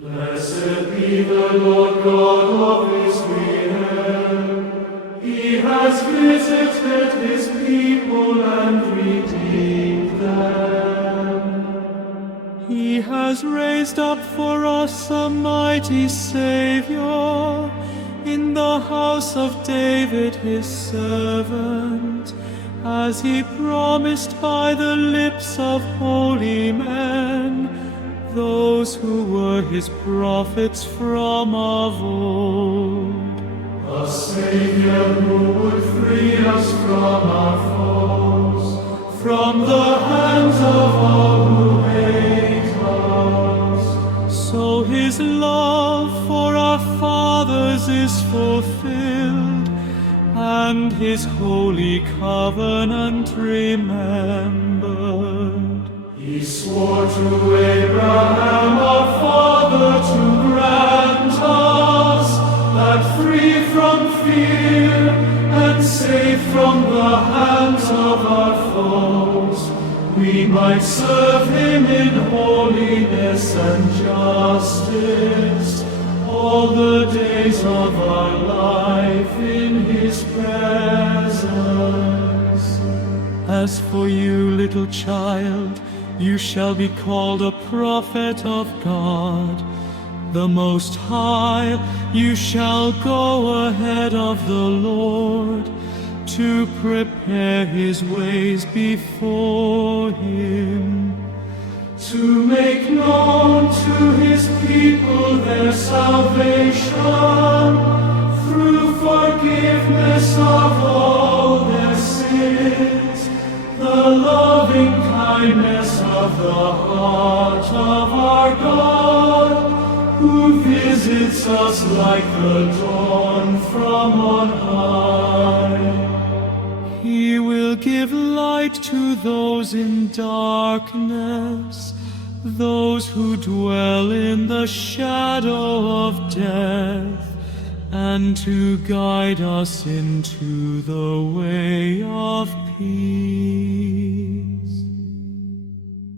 Blessed be the Lord God of Israel. He has visited his people and redeemed them. He has raised up for us a mighty Savior in the house of David his servant, as he promised by the lips of holy men, those who were his prophets from of old. A Savior who would free us from our foes, from the hands of all who hate us. So his love for our fathers is fulfilled, and his holy covenant remembered. He swore to Abraham our father to grant us that free from fear and safe from the hands of our foes, we might serve him in holiness and justice all the days of our life in his presence. As for you, little child, you shall be called a prophet of God, the Most High. You shall go ahead of the Lord to prepare his ways before him, to make known to his people their salvation through forgiveness of all their sins, the loving kindness of the heart of our God, who visits us like the dawn from on high. He will give light to those in darkness, those who dwell in the shadow of death, and to guide us into the way of peace.